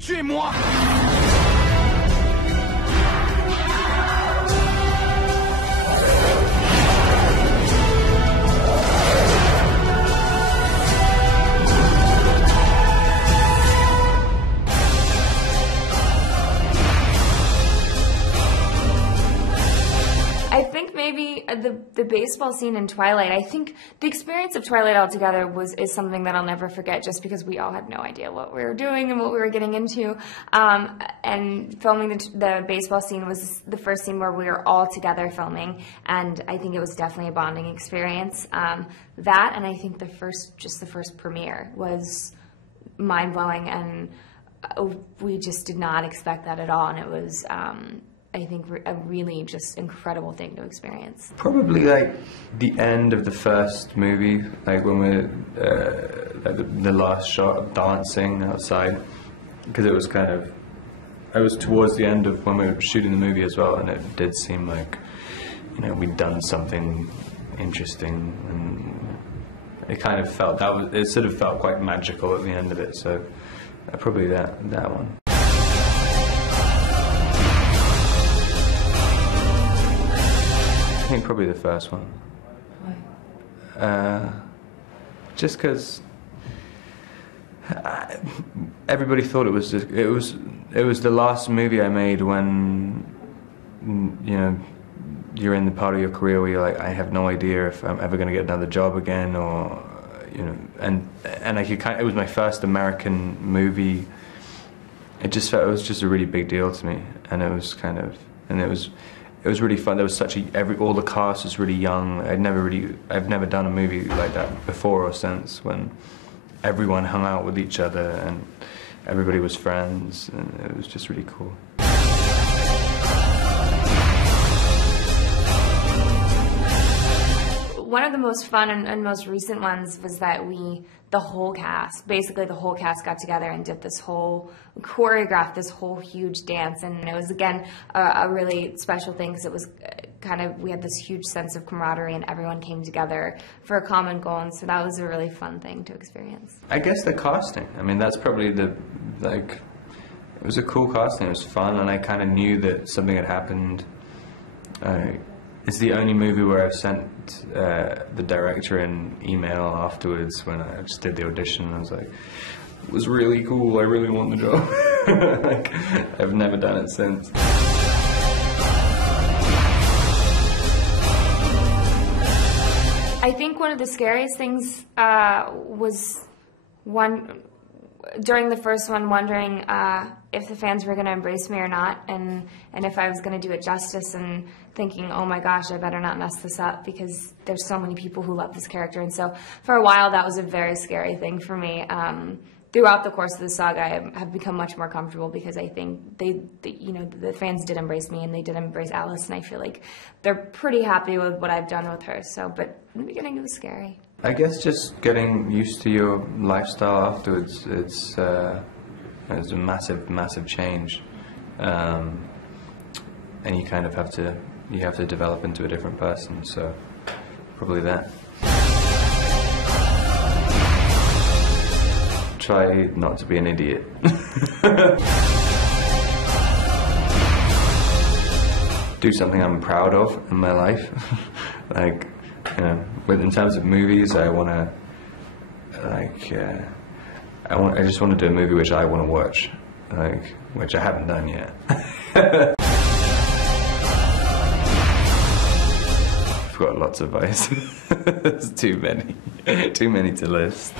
Tuez-moi! I think maybe the baseball scene in Twilight, I think the experience of Twilight altogether is something that I'll never forget, just because we all had no idea what we were doing and what we were getting into. And filming the baseball scene was the first scene where we were all together filming, and I think it was definitely a bonding experience. That, and I think the first premiere was mind-blowing, and we just did not expect that at all, and it was I think a really just incredible thing to experience. Probably like the end of the first movie, like when we're like the last shot of dancing outside, because it was I was towards the end of when we were shooting the movie as well, and it did seem like, you know, we'd done something interesting, and it kind of felt it sort of felt quite magical at the end of it. So probably that one. I think probably the first one. Why? Just because everybody thought it was the last movie I made when, you know, you're in the part of your career where you're like, I have no idea if I'm ever going to get another job again, or, you know, and I could it was my first American movie. It was just a really big deal to me, and it was it was really fun. There was all the cast was really young. I've never done a movie like that before or since, when everyone hung out with each other and everybody was friends, and it was just really cool. One of the most fun and most recent ones was that basically the whole cast got together and did choreographed this whole huge dance, and it was again a really special thing, because it was we had this huge sense of camaraderie, and everyone came together for a common goal, and so that was a really fun thing to experience. I guess the casting, I mean, that's probably it was a cool casting, it was fun, and I kind of knew that something had happened. It's the only movie where I've sent the director an email afterwards when I just did the audition. I was like, it was really cool, I really want the job. I've never done it since. I think one of the scariest things was during the first one, wondering if the fans were going to embrace me or not, and if I was going to do it justice, and thinking, oh my gosh, I better not mess this up, because there's so many people who love this character. And so for a while that was a very scary thing for me. Throughout the course of the saga, I have become much more comfortable, because I think the fans did embrace me, and they did embrace Alice, and I feel like they're pretty happy with what I've done with her. So, but in the beginning it was scary. I guess just getting used to your lifestyle afterwards, it's a massive change, and you kind of have to develop into a different person. So probably that. Try not to be an idiot. Do something I'm proud of in my life, but in terms of movies, I just want to do a movie which I want to watch, which I haven't done yet. I've got lots of vices. There's too many to list.